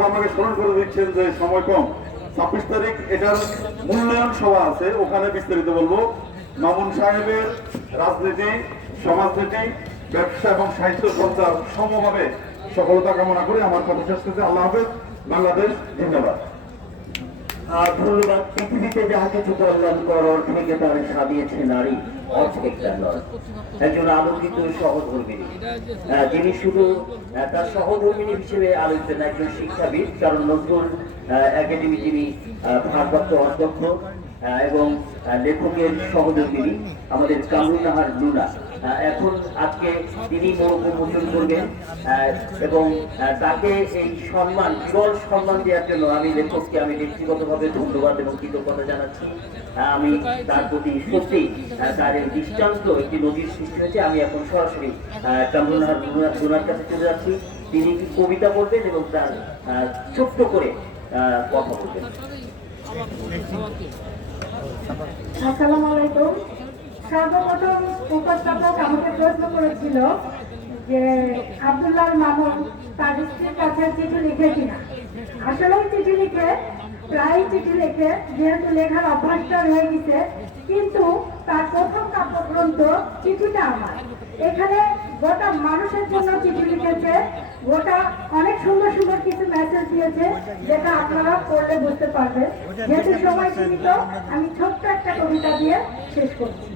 লেখক আমাকে স্মরণ করে দিচ্ছেন যে সময় কম, 26 তারিখ এটার মূল্যায়ন সভা আছে, ওখানে বিস্তারিত বলবো। মামুন সাহেবের রাজনীতি, সমাজনীতি, ব্যবসা এবং সাহিত্য চর্চা সমভাবে সফলতা কামনা করে আমার কথা শেষ করতে। আল্লাহ হাফেজ। বাংলাদেশ জিন্দাবাদ। ধন্যবাদ। পৃথিবীতে যাহা কিছু কল্যাণ কর থেকে তার সাজিয়েছে নারী, একজন আলোকিত সহধর্মিনী, যিনি শুধু তার সহধর্মিনী হিসেবে আলোচিত না, একজন শিক্ষাবিদ। কারণ নজরুল একাডেমি যিনি ভারপ্রাপ্ত অধ্যক্ষ এবং লেখকের সহধর্মিনী আমাদের কামরুন্নাহার লুনা, এখন আজকে তিনি মোড়ক উন্মোচন করবেন এবং তাকে এই সম্মান, বিরল সম্মান দেওয়ার জন্য আমি লেখককে আমি ব্যক্তিগতভাবে ধন্যবাদ এবং কৃতজ্ঞতা জানাচ্ছি। আমি তার প্রতি সত্যি তার এই দৃষ্টান্ত একটি নদীর সৃষ্টি হয়েছে। আমি এখন সরাসরি কামরুন্নাহার লুনার কাছে চলে যাচ্ছি। তিনি একটি কবিতা বলবেন এবং তার ছোট্ট করে কথা বলবেন। আসসালামু আলাইকুম। সর্বপ্রথম উপস্থাপক আমাকে প্রশ্ন করেছিল যে আব্দুল্লাহ মামুন তার স্ত্রীর কাছে চিঠি লিখে কিনা। আসলে চিঠি লিখে, প্রায় চিঠি লিখে, যেহেতু লেখার অভ্যাসটা হয়ে গেছে, কিন্তু তার প্রথম কাব্যগ্রন্থ চিঠিটা আমার। এখানে গোটা মানুষের জন্য চিঠি লিখেছে, গোটা অনেক সুন্দর সুন্দর কিছু মেসেজ দিয়েছে, যেটা আপনারা পড়লে বুঝতে পারবেন। যেহেতু সময় সীমিত, আমি ছোট্ট একটা কবিতা দিয়ে শেষ করছি।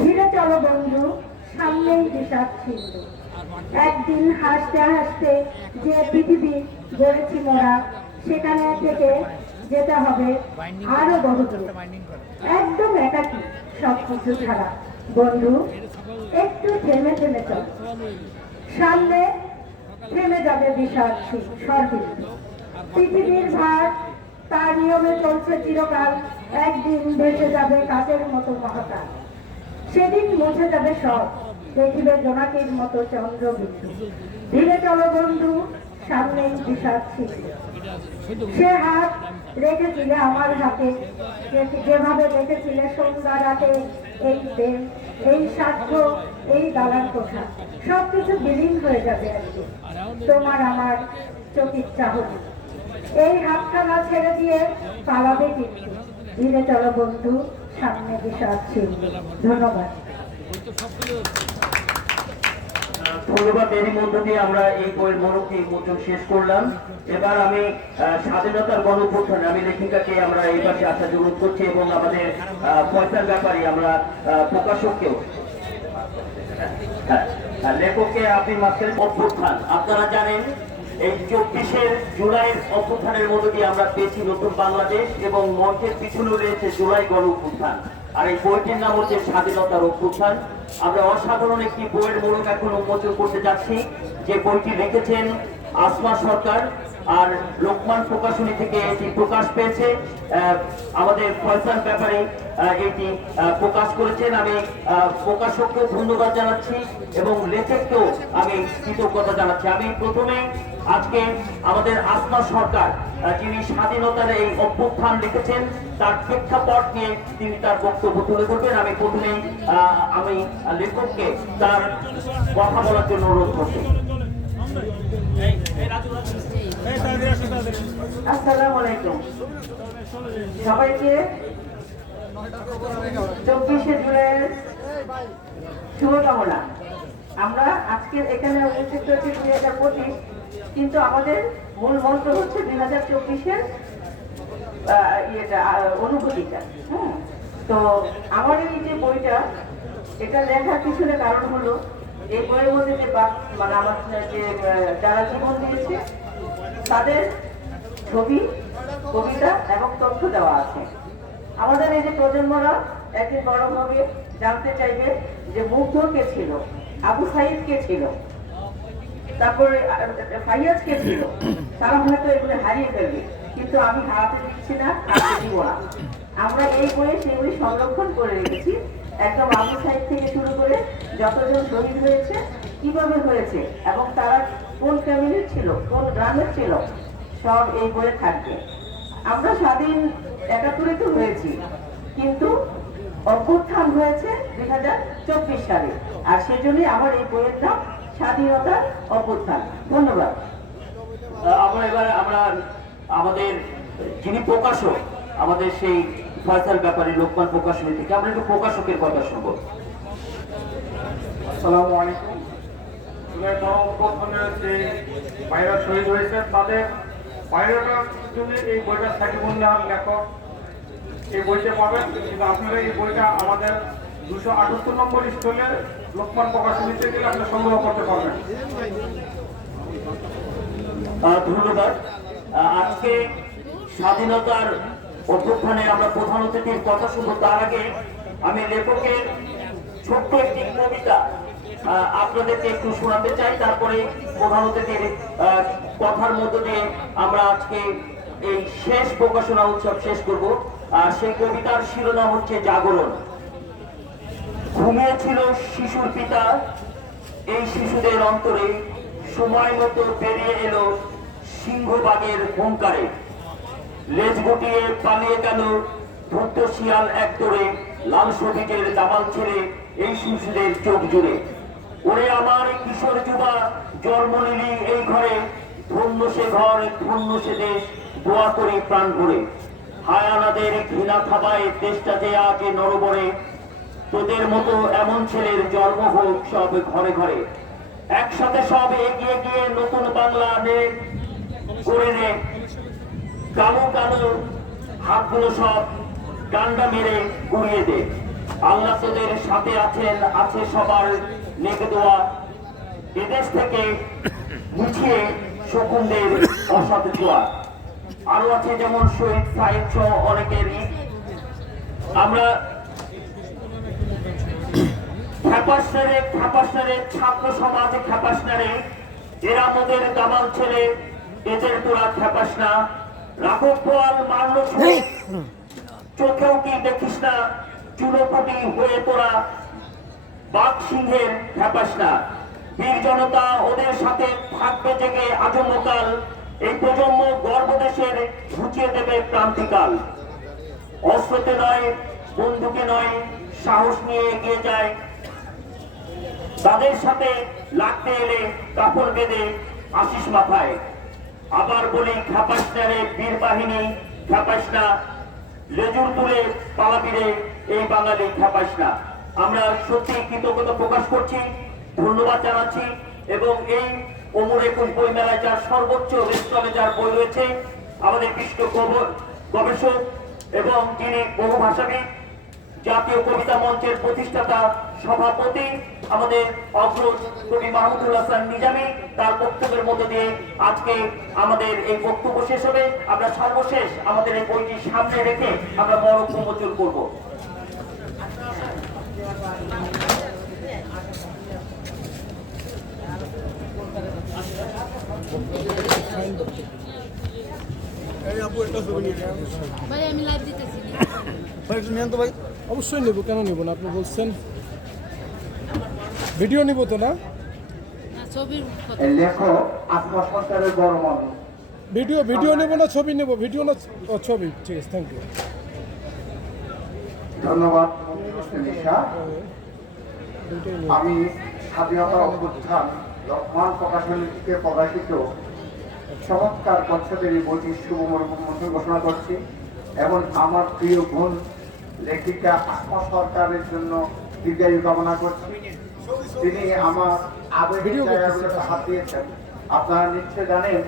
ধীরে চলো বন্ধু, সামনেই বিষাদ ছিল। একদিন হাসতে হাসতে যে পৃথিবী গড়েছি মোরা, সেখানে থেকে যেতে হবে আরো বহু দূর। একদম একাকী সবকিছু ছাড়া বন্ধু, একটু থেমে থেমে চল, সামনে থেমে যাবে বিষাদ সর্বৃত্তি। পৃথিবীর ভার তার নিয়মে চলছে চিরকাল, একদিন ভেসে যাবে কাচের মতো মহাকাল। সেদিন মুছে যাবে সব, দেখিবে জোনাকির মতো চন্দ্রবিন্দু। ধীরে চলো বন্ধু, সামনেই বিষাদ ছিল। সে হাত রেখেছিলে আমার হাতে, যেভাবে রেখেছিলে সন্ধ্যা রাতে এই প্রেম, এই স্বার্থ, এই দালান কোঠা, সবকিছু বিলীন হয়ে যাবে আজকে তোমার আমার চোখের চাহনি। এই হাতখানা ছেড়ে দিয়ে পালাবে কিন্তু। ধীরে চলো বন্ধু, সামনে বিষাদ ছিল। ধন্যবাদ। ধন্যবাদ। এরই মধ্য দিয়ে আমরা এই বইয়ের মোড়কে উন্মোচন শেষ করলাম। এবার আমি স্বাধীনতার গণ অভ্যুত্থানে আমি লেখিকাকে আমরা এই পাশে আসার অনুরোধ করছি এবং আমাদের ফয়সাল ব্যাপারী আমরা প্রকাশককেও, লেখককে আপনি মাঝখানে অভ্যুত্থান। আপনারা জানেন এই 24 জুলাইয়ের অভ্যুত্থানের মধ্য দিয়ে আমরা পেয়েছি নতুন বাংলাদেশ এবং মঞ্চের পিছনে রয়েছে জুলাই গণ অভ্যুত্থান। আর এই বইটির নাম হচ্ছে স্বাধীনতার অভ্যুত্থান। আমরা অসাধারণ একটি বইয়ের মোড়ক এখন উন্মোচন করতে যাচ্ছি, যে বইটি লিখেছেন আসমা সরকার, আর লোকমান প্রকাশনী থেকে এটি প্রকাশ পেয়েছে। আমাদের ফয়সাল ব্যাপারে এটি প্রকাশ করেছেন। আমি প্রকাশককেও ধন্যবাদ জানাচ্ছি এবং লেখককেও আমি কৃতজ্ঞতা জানাচ্ছি। আমি প্রথমে আজকে আমাদের আসমা সরকার, যিনি স্বাধীনতার এই অভ্যুত্থান লিখেছেন, তার প্রেক্ষাপট নিয়ে তিনি তার বক্তব্য তুলে ধরবেন। আমি প্রথমে আমি লেখককে তার কথা বলার জন্য অনুরোধ করছি। আসসালামু আলাইকুম সবাইকে। 24 জুলাইয়ের শুভকামনা। আমরা আজকে এখানে উপস্থিত হয়েছি 2025, কিন্তু আমাদের মূল মন্ত্র হচ্ছে 2024-এর অনুভূতিটা। তো আমার এই যে বইটা, এটা লেখার পিছনে কারণ হলো এই বইয়ের মধ্যে যে মানে আমার যে যারা জীবন দিয়েছে তাদের ছবি, কবিতা এবং তথ্য দেওয়া আছে। আমাদের এই যে প্রজন্মরা একদিন বড়ভাবে জানতে চাইবে যে মুগ্ধ কে ছিল, আবু সাইদ কে ছিল, তারপরে ফাইয়াজ কে ছিল। তারা হয়তো এগুলো হারিয়ে ফেলবে, কিন্তু আমি হারাতে দিচ্ছি না, হারাতে দিব না। আমরা এই বইয়ে সেগুলি সংরক্ষণ করে রেখেছি, একদম আবু সাইদ থেকে শুরু করে যতজন শহীদ হয়েছে, কিভাবে হয়েছে এবং তারা কোন ফ্যামিলির ছিল, কোন গ্রামের ছিল, সব এই বইয়ে থাকবে। আমরা স্বাধীন 71-এ তো হয়েছে। অভ্যুত্থান হয়েছে 2024 সালে, আর সেজন্যই আমার এই বইয়ের নাম স্বাধীনতার অভ্যুত্থান। ধন্যবাদ। আমরা আমাদের যিনি প্রকাশক, আমাদের সেই ফয়সাল ব্যাপারী লোকমান প্রকাশনী থেকে আমরা একটু প্রকাশকের কথা শুনবো। আসসালামু আলাইকুম। জুলাই গণঅভ্যুত্থানের যে ভাইরা শহীদ হয়েছে তাদের ভাইরাটার জন্য এই বইটা সাকিবুল্লাহ লেখক এই বইটা পাবেন, কিন্তু আপনারা এই বইটা আমাদের 278 নম্বর স্টলে লোকমান প্রকাশনীতে গেলে আপনারা সংগ্রহ করতে পারবেন। ধন্যবাদ। আজকে স্বাধীনতার অভ্যুত্থানে আমরা প্রধান অতিথির কথা শুনবো। তার আগে আমি লেখকের ছোট্ট একটি কবিতা আপনাদেরকে একটু শোনাতে চাই, তারপরে প্রধান অতিথির কথার মধ্য দিয়ে আমরা আজকে এই শেষ প্রকাশনা উৎসব শেষ করব। সেই কবিতার শিরোনাম হচ্ছে জাগরণ। ঘুমিয়েছিল শিশুর পিতা, এই শিশুদের অন্তরে সময় মতো বেরিয়ে এলো সিংহবাগের হুঙ্কারে। লেজ গুটিয়ে পালিয়ে গেল ধূর্ত শিয়াল এক দৌড়ে, লাল সবুজের দামাল ছেড়ে এই শিশুদের চোখ জুড়ে। ওরে আমার কিশোর যুবা, জন্ম নিলি এই ঘরে, ধন্য সে ঘর ধন্য সে দেশ, দোয়া করি প্রাণ ভরে। হায়ানাদের ঘৃণা খাবায় দেশটা যে আগে নরবরে, তোদের মতো এমন ছেলের জন্ম হোক সব ঘরে ঘরে। একসাথে সব এগিয়ে গিয়ে নতুন বাংলা নে করে নে, কালো কালো হাতগুলো সব ডান্ডা মেরে গুড়িয়ে দে। আল্লাহ তোদের সাথে আছেন, আছে সবার নেকে দোয়া। এদেশ থেকে মুছিয়ে শকুনদের অসৎ ছোঁয়া। আরো আছে যেমন শহীদ সাহেব সহ অনেকেরই। আমরা খ্যাপাসনারে ছাত্র সমাজ খ্যাপাসনারে, এরা মোদের দামাল ছেলে, এদের তোরা খ্যাপাস না। রাঘব পোয়াল মারল চোখেও কি দেখিস না, চুলোপটি হয়ে তোরা বাঘ সিংহের খ্যাপাস না। বীর জনতা ওদের সাথে থাকবে জেগে আজমকাল, এই প্রজন্ম গর্বদেশের ঘুচিয়ে দেবে ক্রান্তিকাল। অস্ত্রতে নয় বন্দুকে নয় সাহস নিয়ে এগিয়ে যায়, তাদের সাথে লাগতে এলে কাপড় বেঁধে আশিস মাথায়। আবার বলি খ্যাপাস না রে বীর বাহিনী, খ্যাপাস না, লেজুর তুলে পালাবি রে এই বাঙালি খ্যাপাস না। আমরা সত্যি কৃতজ্ঞতা প্রকাশ করছি, ধন্যবাদ জানাচ্ছি। এবং এই অমর 21 বই মেলায় যার সর্বোচ্চ রেস্তলে যার বই রয়েছে, আমাদের বিশিষ্ট গবেষক এবং যিনি বহুভাষাবিদ, জাতীয় কবিতা মঞ্চের প্রতিষ্ঠাতা সভাপতি, আমাদের অগ্রজ কবি মাহমুদুল হাসান নিজামী, তার বক্তব্যের মধ্য দিয়ে আজকে আমাদের এই বক্তব্য শেষ হবে। আমরা সর্বশেষ আমাদের এই বইটি সামনে রেখে আমরা বড় উন্মোচন করব। ভাই আমি লাইভ দিতেছি। ভাই অবশ্যই নেব, কেন নেব না? আপনি বলছেন ভিডিও নিব তো না? না ছবির কথা। লেখক আত্মসন্তানের বড় মানুষ। ভিডিও নেব না ছবি নেব? ভিডিও না ছবি? ঠিক আছে, থ্যাংক ইউ। ধন্যবাদ নিশা। দুইটাই নেব। আমি স্বাধীনতা অভ্যুত্থান লোকমান প্রকাশনী থেকে প্রকাশিত চমৎকার কচ্ছপের এই বইটির শুভ উন্মোচন ঘোষণা করছি এবং আমার প্রিয় বোন লেখিকা আসমা সরকারের জন্য দীর্ঘায়ু কামনা করছি। তিনি আমার আবেগের জায়গাগুলোতে হাত দিয়েছেন। আপনারা নিশ্চয় জানেন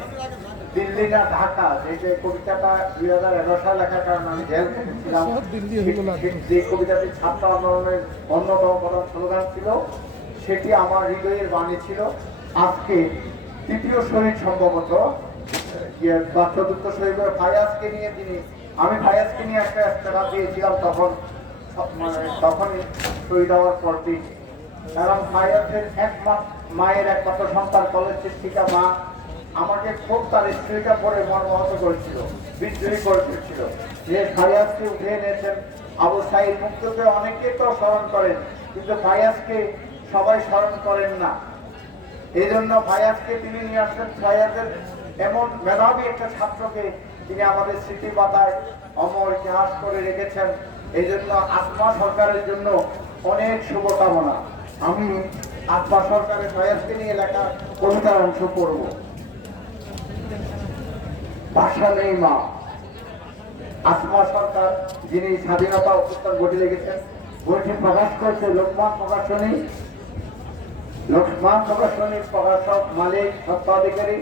দিল্লি না ঢাকা, যে কবিতাটা 2011 সালে লেখার কারণে আমি জেল খেটেছিলাম, যে কবিতাটি ছাত্র আন্দোলনের অন্যতম প্রধান স্লোগান ছিল, সেটি আমার হৃদয়ের বাণী ছিল। আজকে তৃতীয় শহীদ সম্ভবত বা চতুর্থ শহীদ ফায়াজকে নিয়ে আমি ফায়াজকে নিয়ে একটা রাত দিয়েছিলাম, তখনই শহীদ হওয়ার পর দিন। কারণ ফায়াজের মায়ের একমাত্র সন্তান কলেজ শিক্ষিকা মা আমাকে খুব তার স্ত্রীটা পরে মর্মাহত করেছিল, বিদ্রোহী করে ফেলছিল। যে ফায়াজকে উঠে এনেছেন, আবু সাইদ মুক্তকে অনেকে তো স্মরণ করেন, কিন্তু ফায়াজকে সবাই স্মরণ করেন না। এই জন্য ফায়াজকে তিনি নিয়ে আসলেন। ফায়াজের এমন মেধাবী একটা ছাত্রকে তিনি আমাদের স্মৃতি পাতায় অমর ইতিহাস করে রেখেছেন। এই জন্য আসমা সরকারের জন্য অনেক শুভকামনা। আমি আসমা সরকারের প্রয়াসকে নিয়ে লেখা কবিতার অংশ পড়ব। ভাষা নেই মা। আসমা সরকার, যিনি স্বাধীনতা অভ্যুত্থান বইটি লিখেছেন, বইটি প্রকাশ করছে লোকমান প্রকাশনী। লোকমান প্রকাশনীর প্রকাশক, মালিক, স্বত্বাধিকারী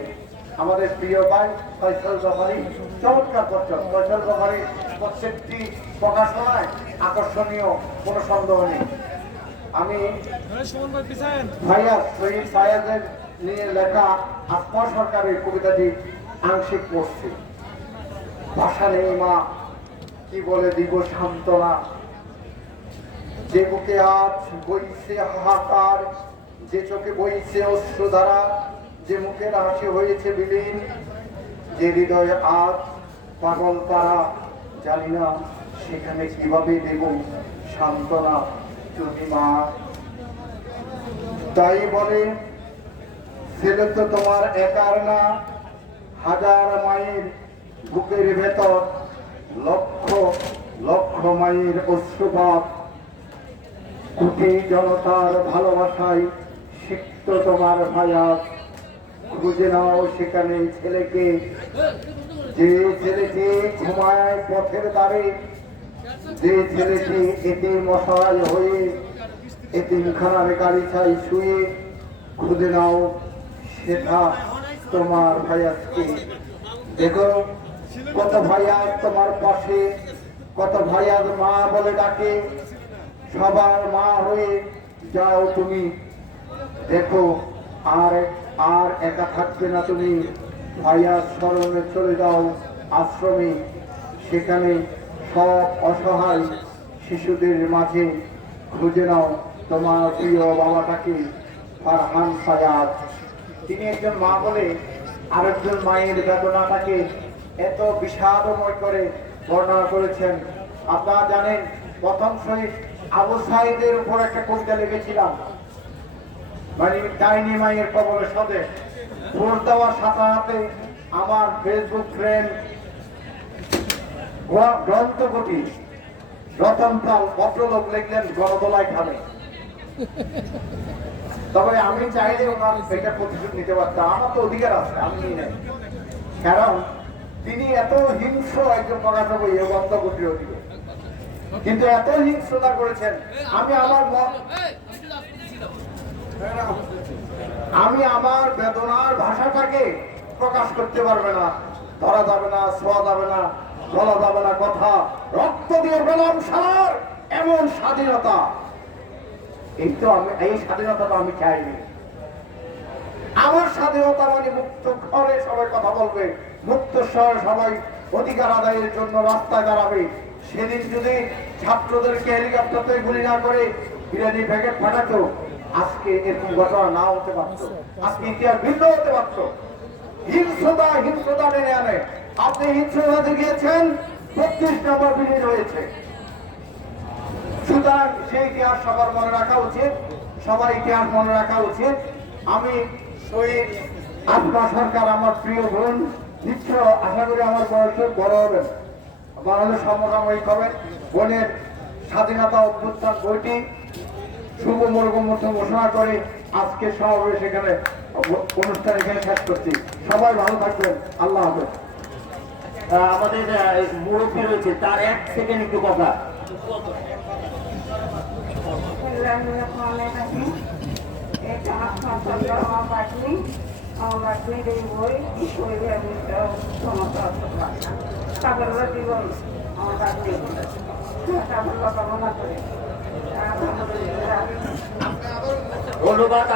আমাদের প্রিয় ভাই ফয়সাল জফারি। চমৎকার পত্র। ফয়সাল জফারি প্রত্যেকটি প্রকাশনায় আকর্ষণীয়, কোনো সন্দেহ নেই। আমি শহীদ ফায়াজের নিয়ে লেখা আসমা সরকারের কবিতাটি আংশিক পড়ছি। ভাষা নেই মা, কি বলে দিব সান্ত্বনা, যে বুকে আজ বইছে হাহাকার, যে চোখে বইছে অশ্রুধারা, যে মুখের হাসি হয়েছে বিলীন, যে হৃদয়ে আজ পাগল পাড়া, জানি না সেখানে কিভাবে দেব সান্ত্বনা, তুমি মা। তাই বলে ছেলে তো তোমার একার না, হাজার মায়ের বুকের ভেতর লক্ষ লক্ষ মায়ের অশ্রুপাত, কোটি জনতার ভালোবাসায় সিক্ত তোমার ভায়াত। খুঁজে নাও সেখানে ছেলেকে, যে ছেলেটি ঘুমায় পথের দ্বারে, যে ছেলেটি এতিম অসহায় হয়ে এতিমখানার গালিচায় শুয়ে। খুঁজে নাও সেটা তোমার ভাইয়াতকে। দেখো কত ভাইয়াত তোমার পাশে, কত ভাইয়াত মা বলে ডাকে, সবার মা হয়ে যাও তুমি। দেখো আর আর একা থাকবে না তুমি, ভাইয়ার স্মরণে চলে যাও আশ্রমে, সেখানে সব অসহায় শিশুদের মাঝে খুঁজে নাও তোমার প্রিয় বাবাটাকে, ফারহান ফায়াজ। তিনি একজন মা বলে আরেকজন মায়ের বেদনাটাকে এত বিষাদময় করে বর্ণনা করেছেন। আপনারা জানেন, প্রথম শহীদ আবু সাইদের উপর একটা কবিতা লিখেছিলাম, মানে ডাইনি মায়ের কবলে সদে। ভোট দেওয়ার সাথে সাথে আমার ফেসবুক ফ্রেন্ড গ্রন্থকটি রতন পাল ভদ্রলোক লিখলেন গণদোলায় খাবে। তবে আমি চাইলে ওনার এটা প্রতিশোধ নিতে পারতাম, আমার তো অধিকার আছে, আমি নিয়ে নেই। কারণ তিনি এত হিংস্র একজন প্রকাশক, এই গ্রন্থকটির অধিকার, কিন্তু এত হিংস্রতা করেছেন। আমি আমার বেদনার ভাষাটাকে প্রকাশ করতে পারবে না, ধরা যাবে না, ছোঁয়া যাবে না, বলা যাবে না কথা। রক্ত দিয়ে পেলাম সার এমন স্বাধীনতা, এই তো আমি, এই স্বাধীনতাটা আমি চাইনি। আমার স্বাধীনতা মানে মুক্ত ঘরে সবাই কথা বলবে, মুক্ত স্বরে সবাই অধিকার আদায়ের জন্য রাস্তায় দাঁড়াবে। সেদিন যদি ছাত্রদেরকে হেলিকপ্টারতে গুলি না করে বিরিয়ানি প্যাকেট ফাটাতো, আজকে এরকম ঘটনা না হতে পারতো, আজকে ইতিহাস ভিন্ন হতে পারতো। হিংস্রতা টেনে আনে। আপনি হিংস্রতা দেখিয়েছেন, 32 নম্বর বিলীন হয়েছে। সুতরাং সেই ইতিহাস সবার মনে রাখা উচিত, সবাই ইতিহাস মনে রাখা উচিত। আমি শহীদ আসমা সরকার, আমার প্রিয় বোন, নিশ্চয় আশা করি আমার বয়সে বড় হবেন, বাংলাদেশ সমসাময়িক হবেন। বোনের স্বাধীনতা অভ্যুত্থান বইটি শুভ মরুমন্থন ঘোষণা করে আজকে সমাবেশ এখানে অনুষ্ঠান এখানে শেষ করছি। সবাই ভালো থাকবেন, আল্লাহ হাফেজ। আমাদের মুরব্বী রয়েছে, তার 1 সেকেন্ড একটু কথা। এটা আমার বাটনি এই বই সমস্ত জীবন আমার বাটনি কামনা করে। ধন্যবাদ।